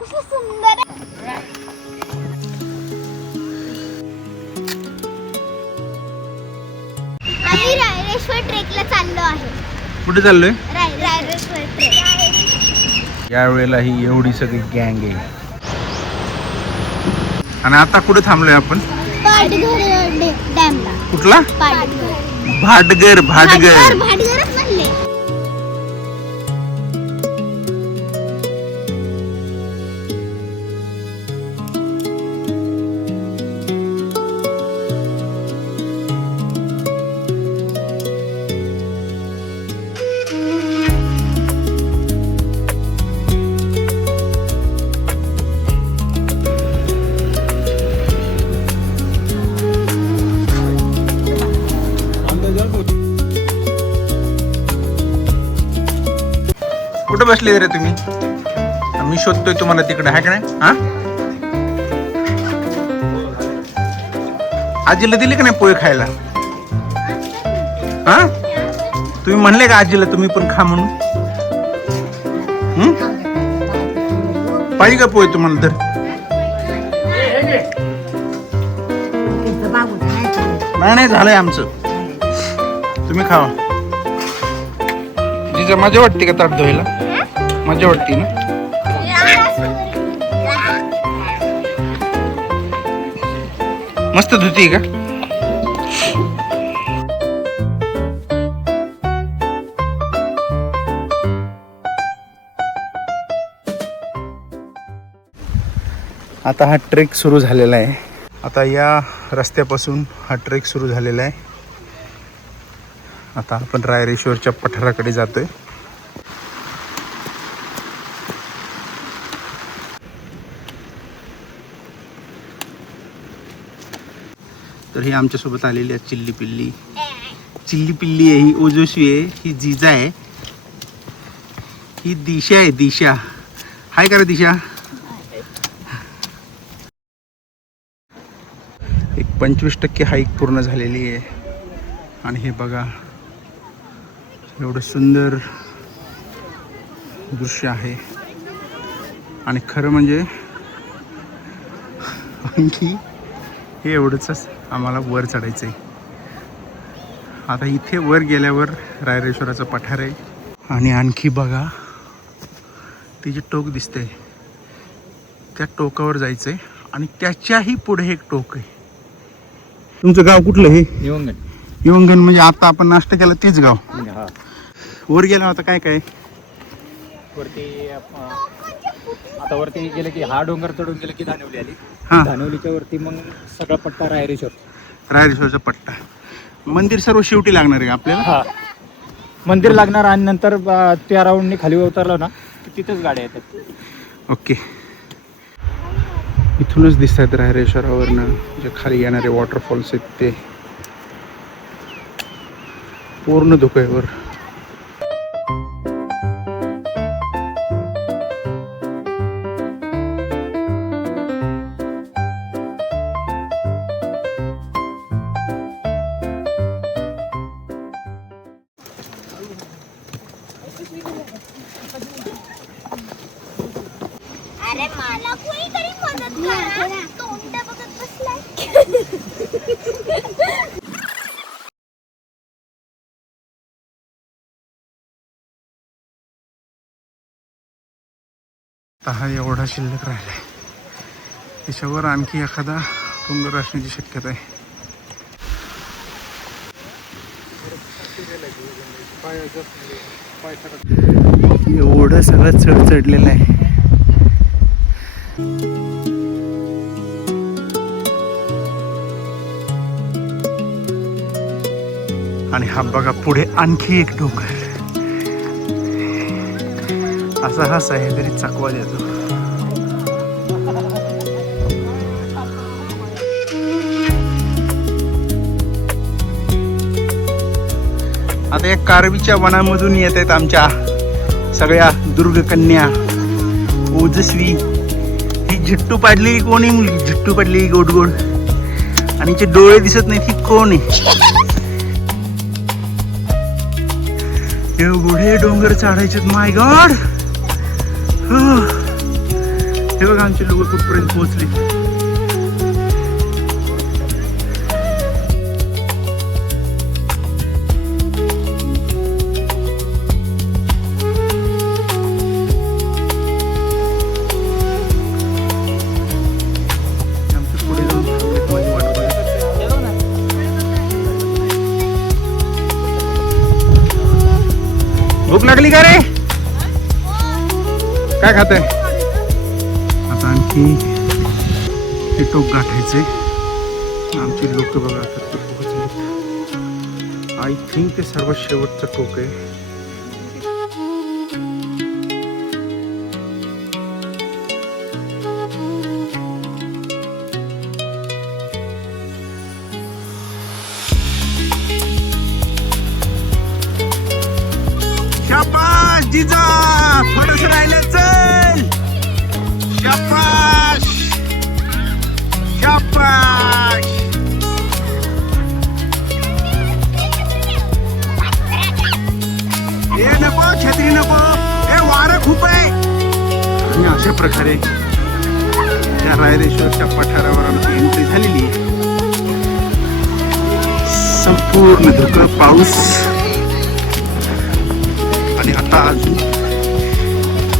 कसं सुंदर आहे. आम्ही रायरेश्वर ट्रेकला चाललो आहे. कुठे चाललोय? रायरेश्वर ट्रेक. यावेळेला ही एवढी सगळी गँग आहे. आणि आता कुठे थांबलोय आपण? पाटघर डॅमला. कुठला? पाटघर. भाटगर. भाटघरच म्हणले. कुठे बसले रे तुम्ही? मी शोधतोय तुम्हाला तिकडे, आहे का नाही? हा, आजीला दिली का नाही पोहे खायला? हा, तुम्ही म्हणले का आजीला तुम्ही पण खा म्हणून? पाहिजे का पोहे तुम्हाला? तर नाही झालंय आमचं, तुम्ही खावा. जिजा मजा वाटते का ताट धुवायला? मजा वाटते ना? मस्त धुती का? आता हा ट्रेक सुरू झालेला आहे. आता या रस्त्यापासून हा ट्रेक सुरू झालेला आहे. आता आपण रायरेश्वरच्या पठाराकडे जातोय. तर ही आमच्यासोबत आलेली आहे चिल्ली पिल्ली. चिल्ली पिल्ली आहे ही, ओजस्वी आहे ही, जिजा आहे ही, दिशा आहे. दिशा हाय का रे दिशा? एक 25% हाईक पूर्ण झालेली आहे. आणि हे बघा एवढं सुंदर दृश्य आहे. आणि खरं म्हणजे आणखी हे एवढंच आम्हाला वर चढायचं आहे. आता इथे वर गेल्यावर रायरेश्वराचं पठार आहे. आणि आणखी बघा ते जे टोक दिसतंय त्या टोकावर जायचं आहे. आणि त्याच्याही पुढे एक टोक आहे. तुमचं गाव कुठलं? हे येवंगण. म्हणजे आता आपण नाश्ता केला तेच गाव. वर गेला होता काय काय वरती आता वरती गेलं की हा डोंगर चढून गेलं की धानवली आली. हा, धानवलीच्या वरती मग सगळा पट्टा रायरेश्वरचा पट्टा. मंदिर सर्व शेवटी लागणार आहे आपल्याला. हा, मंदिर लागणार. आणि नंतर त्या राऊंडनी खाली उतरलो ना की तिथेच गाड्या येतात. ओके, इथूनच दिसत आहेत रायरेश्वरावरनं जे खाली येणारे वॉटरफॉल्स आहेत ते. पूर्ण धुक्यावर. अरे मला कोणीतरी मदत करा. तोंड बघत बसलाय. हा एवढा शिल्लक राहिलाय. त्याच्यावर आणखी एखादा डोंगर असण्याची शक्यता आहे. एवढं सगळं चढलेलं आहे. आणि हा बघा पुढे आणखी एक डोंगर. असा हा सह्याद्री चकवा देतो. आता या कारवीच्या वनामधून येत आहेत आमच्या सगळ्या दुर्गकन्या. ओजस्वी ही झिट्टू पाडलेली कोण आहे? मुलगी झिट्टू पाडलेली गोड गोड. आणि हिचे डोळे दिसत नाहीत. ही कोण आहे? एवढे डोंगर चढायचे. माय गॉड, हे बघा आमचे लोक कुठपर्यंत पोहोचले. भूक लागली का रे? काय खाते? आता आणखी हे टोक गाठायचे. आमची लोक बघा आता पोहोचले. आय थिंक ते सर्वात शेवटचं टोक आहे. शाबाश जिजा, थोडस राहिलं, चल. शाबाश शाबाश. हे नको, छत्री नको, हे वारं खूप आहे. आणि अशा प्रकारे त्या रायरेश्वरच्या पठारावर आमची एंट्री झालेली आहे. संपूर्ण धुकं पाऊस. आणि आता अजून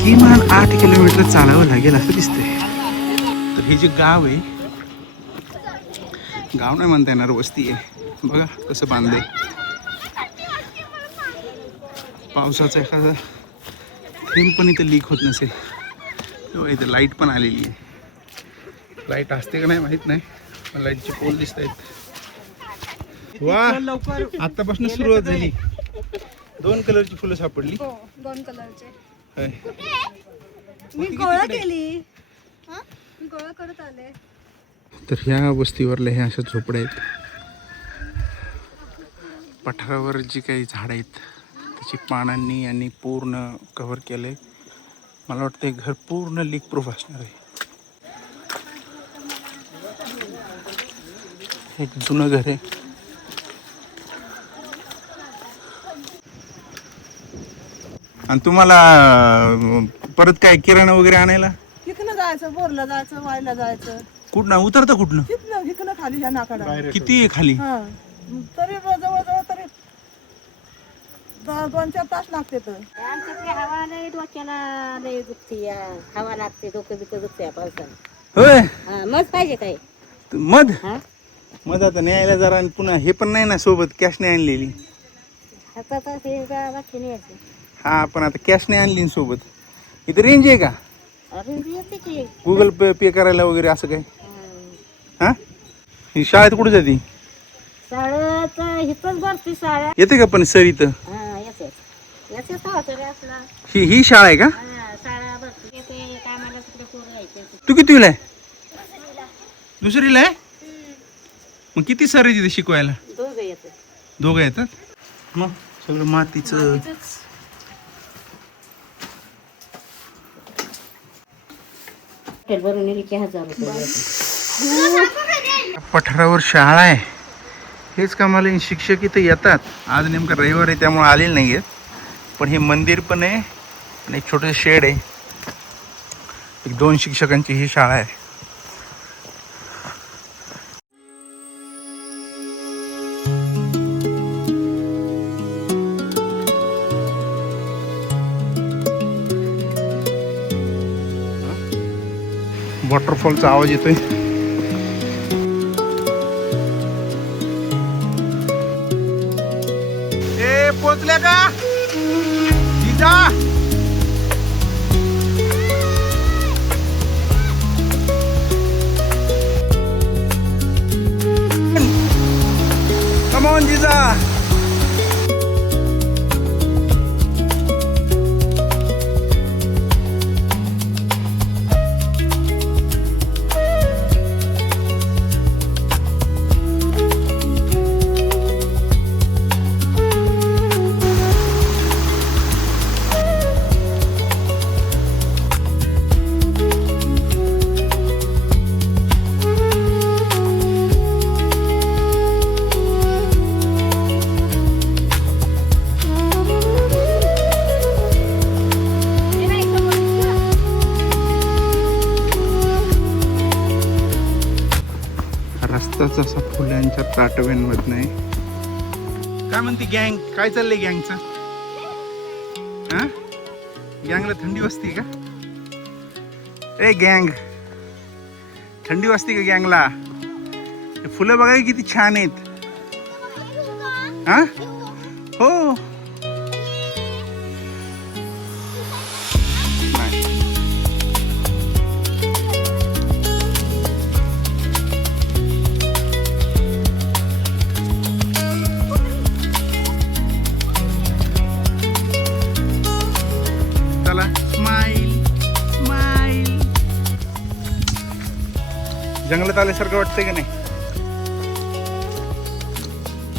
किमान 8 किलोमीटर चालावं लागेल असं दिसतंय. तर हे जे गाव आहे, गाव नाही म्हणता येणार, वस्ती आहे. बघा कसं बांधलंय. पावसाचा एखादा थेंब पण इथं लीक होत नसेल. इथं लाईट पण आलेली आहे. लाईट असते का नाही माहित नाही, पण लाईटचे पोल दिसत आहेत. वा, आतापासून सुरुवात झाली. 2 कलरची फुलं सापडली. 2 कलरचे होय. मी गोळा केली. मी गोळा करत आले. तर ह्या वस्तीवरल्या ह्या अशा झोपड्या आहेत. पठारावर जी काही झाडं आहेत त्याची पानांनी आणि पूर्ण कव्हर केलंय. मला वाटतं हे घर पूर्ण लीक प्रूफ असणार आहे. एक जुनं घर आहे. आणि तुम्हाला परत काय किराणा वगैरे आणायला इकडनं जायचं, बोरला जायचं, वायला जायचं. कुठनं उतरता? कुठनं? इकडनं खाली ह्या नाकाला. किती आहे खाली? हा, तरी जवळजवळ तरी 2-4 तास लागते. तर आमच्याकडे हवा लय डोक्याला लय दुखते, हवा लागते, डोकं बिकं दुखते पावसानं. होय. हा, मग पाहिजे काय? मध हा, मध आता न्यायला जरा. आणि पुन्हा हे पण नाही ना सोबत, कॅश नाही आणलेली. हातात हे बाकी नाही यायचं. हा, पण आता कॅश नाही आणली सोबत. इथं रेंज आहे का अरे येते की. गुगल पे करायला वगैरे असं काय? हा. हा, ही शाळेत कुठे जाते? शाळेत इथंच भरती शाळा. येते का पण सर इथं? हा, याच हवा रे आपला. ही शाळा आहे का? हा, शाळा भरती येते, कामाला तिकडे पोरं यायचे. तू कितवीला आहे? दुसरीला आहे. मग किती सर आहे तिथे शिकवायला? दोघं येते. दोघं येतात. मग सगळं मातीचं. भरून नेली की 1000 रुपये. पठारावर शाळा आहे. हेच कामाला शिक्षक इथं येतात. आज नेमकं रविवार आहे त्यामुळे आलेले नाही आहेत. पण हे मंदिर पण आहे आणि एक छोटं शेड आहे. 2 शिक्षकांची ही शाळा आहे. वॉटरफॉलचा आवाज येतोय. ए, पोचल्या का जिजा? कम ऑन जिजा. असाच असा फुलांच्या ताटव्यांमधनं आहे. काय म्हणते गँग? काय चाललंय गँगचं? हा, गँगला थंडी वाजते का? ए गँग, थंडी वाजते का गँगला? फुलं बघा किती छान आहेत. हा हो, चला स्माइल स्माइल. जंगलात आल्यासारखं वाटतंय का नाही?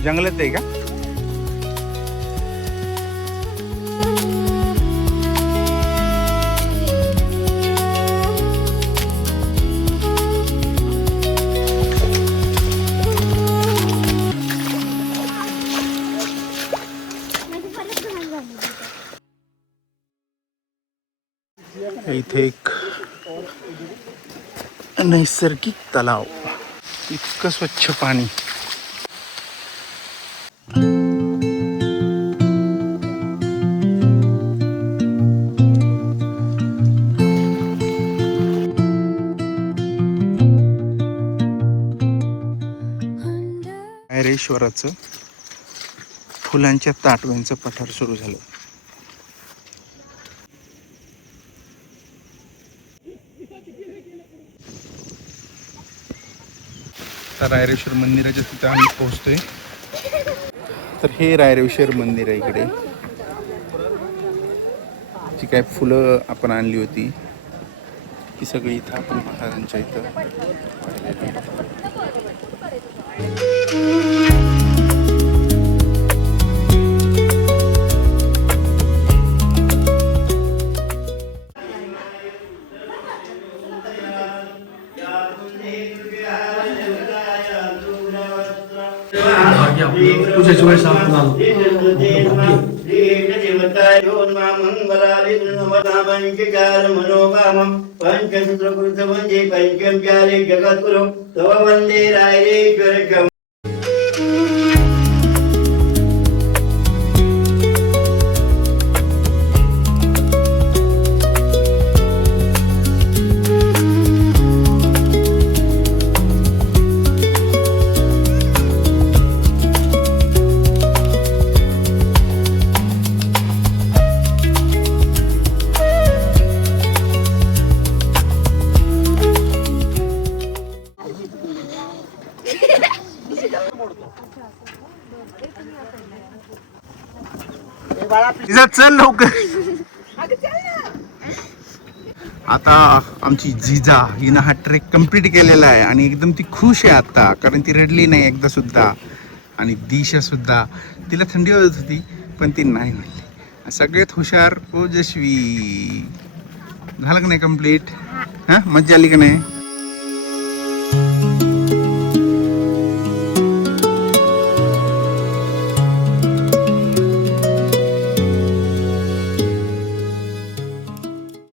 जंगलात आहे का? इथे एक नैसर्गिक तलाव, इतकं स्वच्छ पाणी. रायरेश्वराचं फुलांच्या ताटव्यांचं पठार सुरू झालं. तर रायरेश्वर मंदिराच्या तिथं आम्ही पोहोचतोय. तर हे रायरेश्वर मंदिर आहे. इकडे जी काय फुलं आपण आणली होती ती सगळी इथं आपण महाराजांच्या इथं. पूजेच्या वेळेस आपण आलो. पंचसूत्रकृतवंदे जगद्गुरु तव वंदे रायरेश्वर. चल लवकर. आता आमची जिजा हिनं हा ट्रेक कंप्लीट केलेला आहे आणि एकदम ती खुश आहे आता, कारण ती रडली नाही एकदा सुद्धा. आणि दिशा सुद्धा, तिला थंडी वाजत होती पण ती नाही म्हणली. सगळ्यात हुशार ओजस्वी. झालं का नाही कंप्लीट? हा, मज्जा आली का नाही?